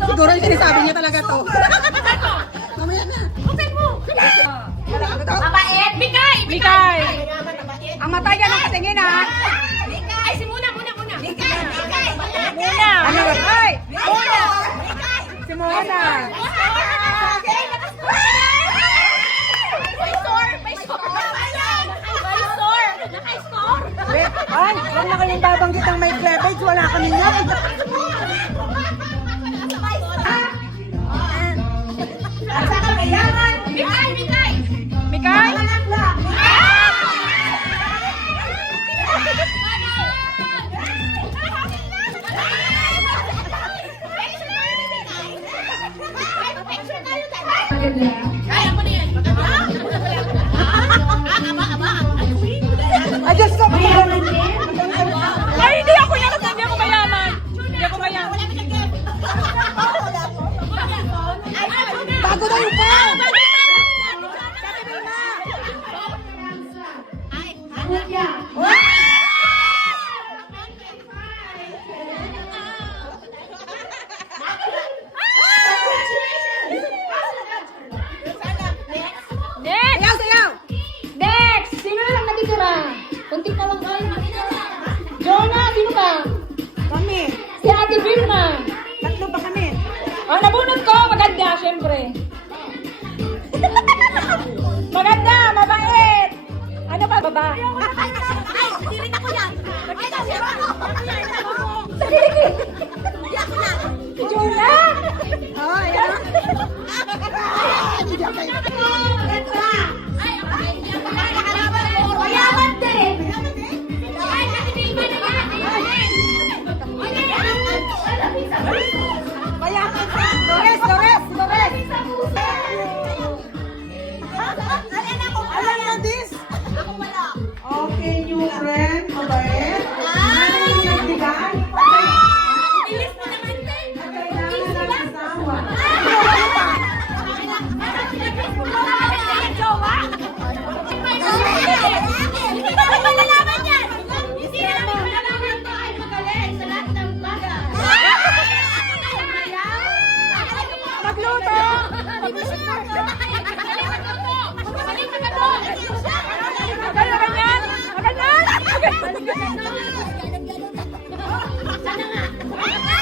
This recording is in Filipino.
Siguro yung sinasabi niya talaga to. Mamaya na. Open mo. Mabait. Mikay. Mikay. Ang mata niya ng katingin ha. Ay, si Muna. Muna. Ano ba? Ay! Muna. Si Muna. Ay, huwag na kayong babanggit ang may cleavage. Wala kami nga. Mikay? Ay, Diyos ko! Ay, hindi ako yan! Hindi ako mayaman! Hindi ako mayaman! Bago na yung pa! Next! Sino lang natitira? Kunti pa lang kayo. Jonah, sino ba? Kami. Si Ate Vilma. Tatlo pa kami. Nabunod ko. Maganda, syempre. Maganda, mabait. Ano ba, baba? Ay, hindi rin ako yan. Si Jonah! Oh, ayan. Mayaman din. Ay, kasi Vilma na yan. Lores! Alam mo this? Okay, new friend. Mabait. Nagbigay. Ilis mo naman din. Kailangan ng asawa. Hindi ba naman malalaman yan? Hindi naman malalaman to ay magaling sa lahat ng bagay. Magluto! Maganda ganyan! Maganda!